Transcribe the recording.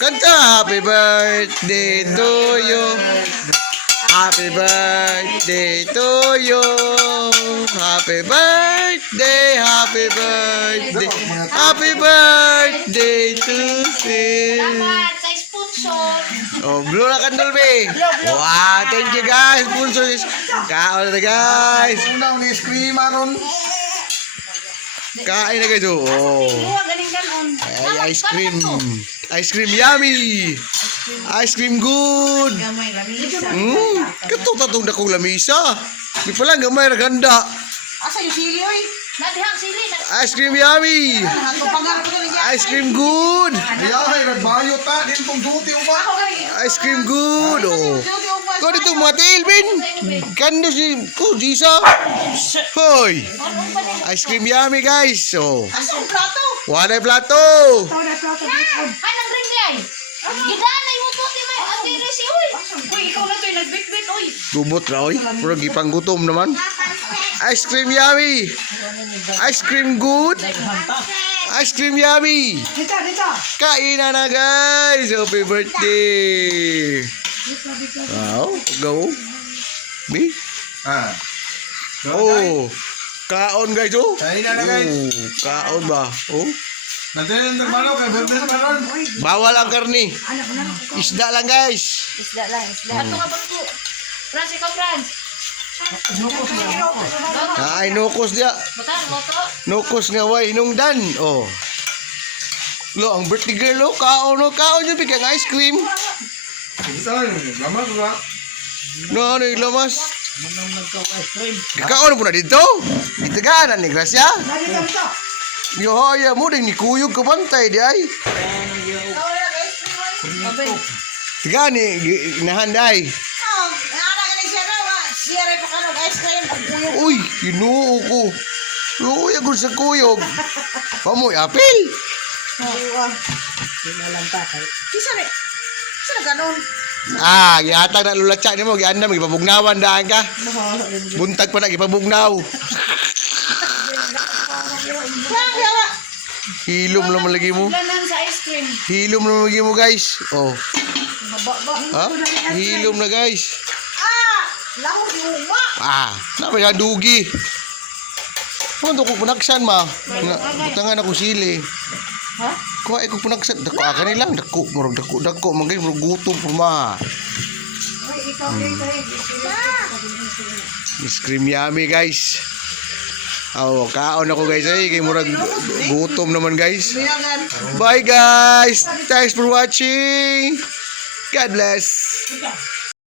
Kanta, happy birthday to you. Happy birthday to you. Happy birthday, happy birthday. Happy birthday to you. Salamat sa sponsor. Oh, blue na candle, be. Wow, thank you guys. Sponsor is kaon na guys. Una ni scream aron. Kain na guys. Oh. Buwa galing kanon. Ay, ice cream. Ice cream yummy. Ice cream good. Katong dakong lamisa. Di pala gamay ra ganda. Asa yung sili, oy? Nadihang sili. Ice cream yummy. Ako pagar ko ni Ice cream good. Ayahay nagbayo ta din tong duty uba. Ice cream good. Oh. Ko dito mga tilbin. Kando si ko Jisa. Hoy. Ice cream yummy guys. Oh. Asa yung plato? Wala plato. Anong ring lay? Gidaan na yung tuti may ati resi oy. Uy, ikaw na to yung nagbit-bit, oy. Gubot ra oy. Puro gipanggutom naman. Ice cream yummy. Ice cream good. Ice cream yummy. Dito. Kain na guys. Happy birthday. Wow. Go. Bi. Ah. Oh. Kaon guys oh. Kain na guys. Oh, kaon ba? Oh. Nandiyan yung balo kay birthday maron. Bawal ang karni. Isda lang guys. Isda lang, isda. Ato nga bago. Franz, ikaw Franz. Ay nukos dia. Baka mo to. Nukos nga way inungdan. Oh. Lo ang birthday girl lo kaon no kaon yung bigyan ice cream. Isa lama ko ba? No ano yung lamas? Kaon mo na dito. Itaganan ni Gracia. Yo ya mo ding ni kuyog ka bantay di ay. Tiga ni nahanday. Ana ka ni siya raw, siya rin pa ka ng ice cream. Uy, kinuo ko. Luya ko sa kuyog. Pamoy apil. Kisa ni? Kisa na ganon? Ah, gihatag na lulatsa nimo giandam gipabugnawan daan ka. Buntag pa na gipabugnaw. Hilom naman lagi mo. Lanan sa ice cream. Hilom naman lagi mo guys. Oh. Ha? Hilom na guys. Lahor di uma. Ah, napay ka dugi. Ano ko punaksan ma? Butangan ako sili. Ha? Kuha ko punaksan. Dako ka nilang dako murag dako mangay murag gutom po ma. Ice cream yummy guys. Oh, kaon ako guys ay kay murag gutom naman guys. Bye guys. Thanks for watching. God bless.